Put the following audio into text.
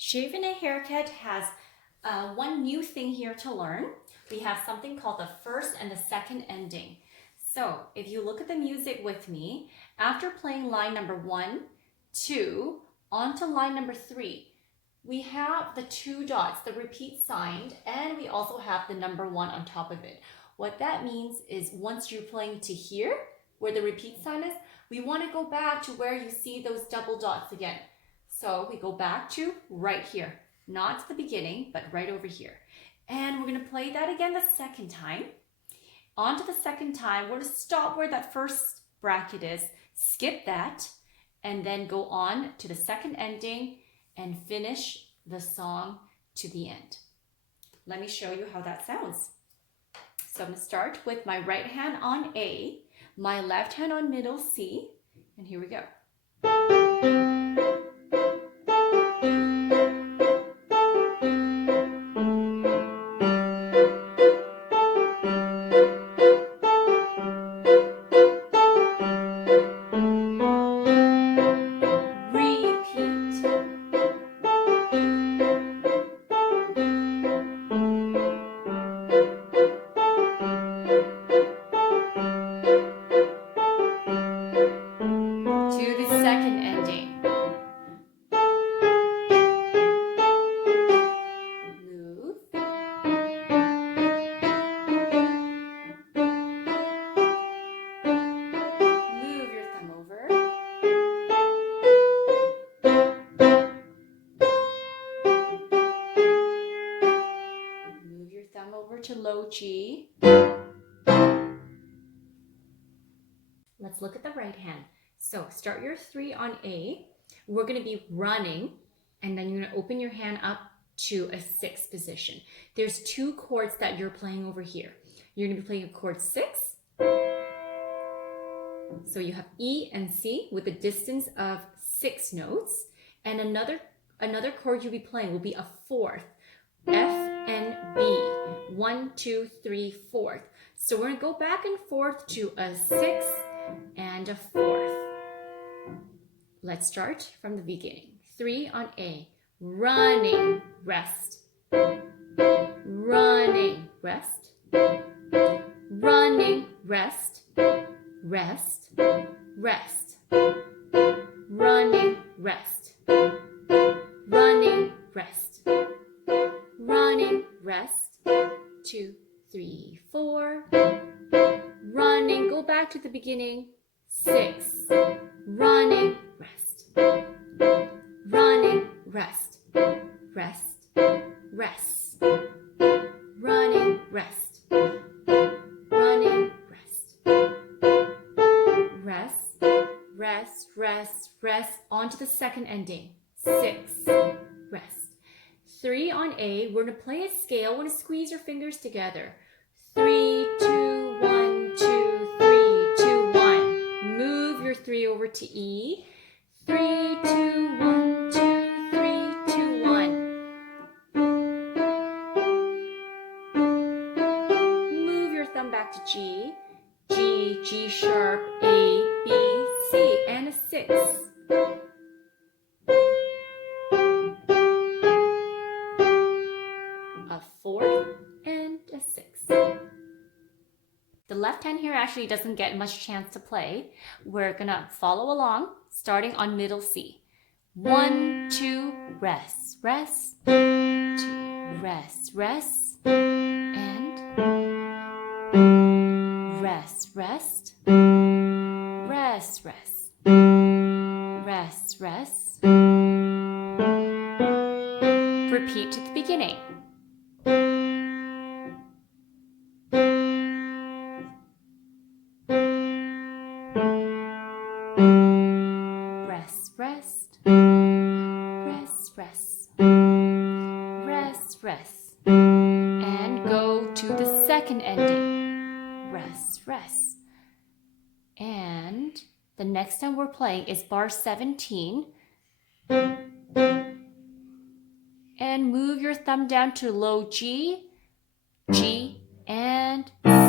Shaving a Haircut has one new thing here to learn. We have something called the first and the second ending. So if you look at the music with me, after playing line number 1, 2, on to line number 3, we have the 2 dots, the repeat sign, and we also have the number 1 on top of it. What that means is once you're playing to here, where the repeat sign is, we want to go back to where you see those double dots again. So we go back to right here, not to the beginning, but right over here. And we're going to play that again the second time. On to the second time, we're going to stop where that first bracket is, skip that, and then go on to the second ending and finish the song to the end. Let me show you how that sounds. So I'm going to start with my right hand on A, my left hand on middle C, and here we go. To the second ending. Move. Move your thumb over. Move your thumb over to low G. Let's look at the right hand. So start your 3 on A. We're going to be running, and then you're going to open your hand up to a 6th position. There's 2 chords that you're playing over here. You're going to be playing a chord 6. So you have E and C with a distance of 6 notes. And another chord you'll be playing will be a 4th. F and B. 1, 2, 3, 4th. So we're going to go back and forth to a 6th and a 4th. Let's start from the beginning. 3 on A. Running, rest. Running, rest. Running, rest. Rest, rest. Running, rest. Running, rest. Running, rest. 2, 3, 4. Running, go back to the beginning. 6. Running, rest. Running, rest. Rest, rest. Running, rest. Running, rest. Rest, rest, rest, rest. On to the second ending. 6. Rest. 3 on A. We're going to play a scale. We're going to squeeze your fingers together. 3, 2, 1, 2, 3, 2, 1. Move your 3 over to E. 3, 2, 1, 2, 3, 2, 1. Move your thumb back to G. G, G sharp, A, B, C, and a 6. A 4th and a 6th. The left hand here actually doesn't get much chance to play. We're gonna follow along, starting on middle C. 1, 2, rest, rest. 2, rest, rest. And rest, rest. Rest, rest. Rest, rest. Repeat to the beginning. Rest, rest. Rest, rest. Rest, rest. And go to the second ending. Rest, rest. And the next time we're playing is bar 17. And move your thumb down to low G, G, and C.